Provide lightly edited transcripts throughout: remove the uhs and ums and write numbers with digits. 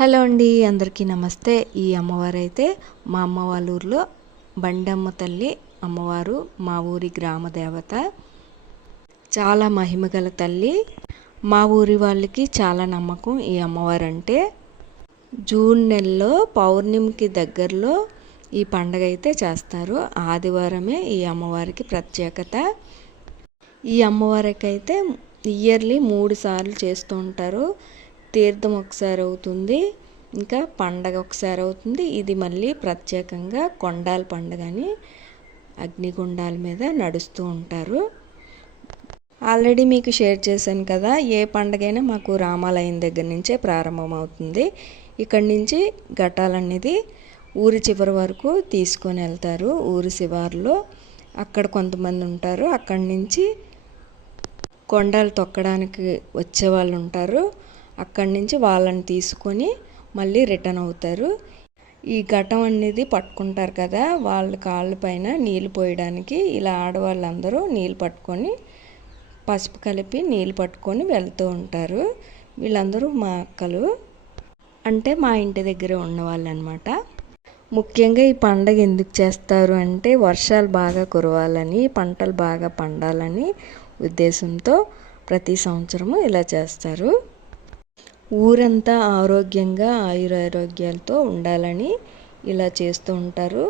Hello అండి, అందరికీ నమస్తే. ఈ అమ్మవారైతే మా అమ్మ వాళ్ళ ఊర్లో బండమ్మ తల్లి అమ్మవారు, మా ఊరి గ్రామ దేవత. చాలా మహిమగల తల్లి. మా ఊరి వాళ్ళకి చాలా నమ్మకం ఈ అమ్మవారు అంటే. జూన్ నెలలో పౌర్ణమికి దగ్గరలో ఈ పండగ అయితే చేస్తారు. ఆదివారమే ఈ అమ్మవారికి ప్రత్యేకత. ఈ అమ్మవారికి అయితే ఇయర్లీ 3 సార్లు చేస్తూ ఉంటారు. తీర్థం ఒకసారి అవుతుంది, ఇంకా పండగ ఒకసారి అవుతుంది. ఇది మళ్ళీ ప్రత్యేకంగా కొండాల పండుగ అని అగ్నిగుండాల మీద నడుస్తూ ఉంటారు. ఆల్రెడీ మీకు షేర్ చేశాను కదా, ఏ పండగైనా మాకు రామాలయం దగ్గర నుంచే ప్రారంభమవుతుంది. ఇక్కడి నుంచి ఘటాలనేది ఊరి చివరి వరకు తీసుకొని వెళ్తారు. ఊరి శివారులో అక్కడ కొంతమంది ఉంటారు. అక్కడి నుంచి కొండలు తొక్కడానికి వచ్చేవాళ్ళు ఉంటారు. అక్కడి నుంచి వాళ్ళని తీసుకొని మళ్ళీ రిటర్న్ అవుతారు. ఈ ఘటం అనేది పట్టుకుంటారు కదా, వాళ్ళ కాళ్ళ పైన నీళ్ళు పోయడానికి ఇలా ఆడవాళ్ళందరూ నీళ్ళు పట్టుకొని పసుపు కలిపి నీళ్ళు పట్టుకొని వెళ్తూ ఉంటారు. వీళ్ళందరూ మా అక్కలు, అంటే మా ఇంటి దగ్గర ఉన్నవాళ్ళు అనమాట. ముఖ్యంగా ఈ పండగ ఎందుకు చేస్తారు అంటే వర్షాలు బాగా కురవాలని, పంటలు బాగా పండాలని ఉద్దేశంతో ప్రతి సంవత్సరము ఇలా చేస్తారు. ఊరంతా ఆరోగ్యంగా ఆయురారోగ్యాలతో ఉండాలని ఇలా చేస్తూ ఉంటారు.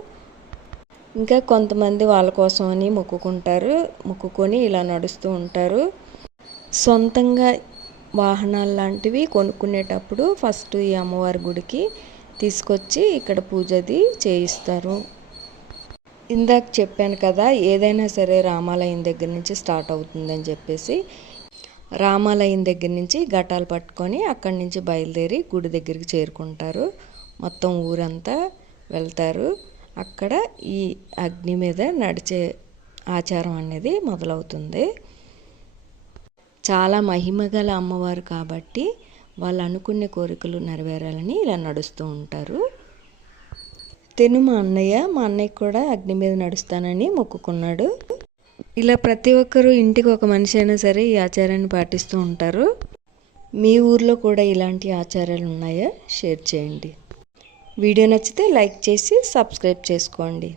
ఇంకా కొంతమంది వాళ్ళ కోసమని మొక్కుకొని ఇలా నడుస్తూ ఉంటారు. సొంతంగా వాహనాలు లాంటివి కొనుక్కునేటప్పుడు ఫస్ట్ ఈ అమ్మవారి గుడికి తీసుకొచ్చి ఇక్కడ పూజది చేయిస్తారు. ఇందాక చెప్పాను కదా, ఏదైనా సరే రామాలయం దగ్గర నుంచి స్టార్ట్ అవుతుందని చెప్పేసి. రామాలయం దగ్గర నుంచి ఘటాలు పట్టుకొని అక్కడి నుంచి బయలుదేరి గుడి దగ్గరికి చేరుకుంటారు. మొత్తం ఊరంతా వెళ్తారు. అక్కడ ఈ అగ్ని మీద నడిచే ఆచారం అనేది మొదలవుతుంది. చాలా మహిమగల అమ్మవారు కాబట్టి వాళ్ళు అనుకునే కోరికలు నెరవేరాలని ఇలా నడుస్తూ ఉంటారు. మా అన్నయ్య కూడా అగ్ని మీద నడుస్తానని మొక్కుకున్నాడు. ఇలా ప్రతి ఒక్కరూ ఇంటికి ఒక మనిషి అయినా సరే ఈ ఆచారాన్ని పాటిస్తూ ఉంటారు. మీ ఊర్లో కూడా ఇలాంటి ఆచారాలు ఉన్నాయా? షేర్ చేయండి. వీడియో నచ్చితే లైక్ చేసి సబ్స్క్రైబ్ చేసుకోండి.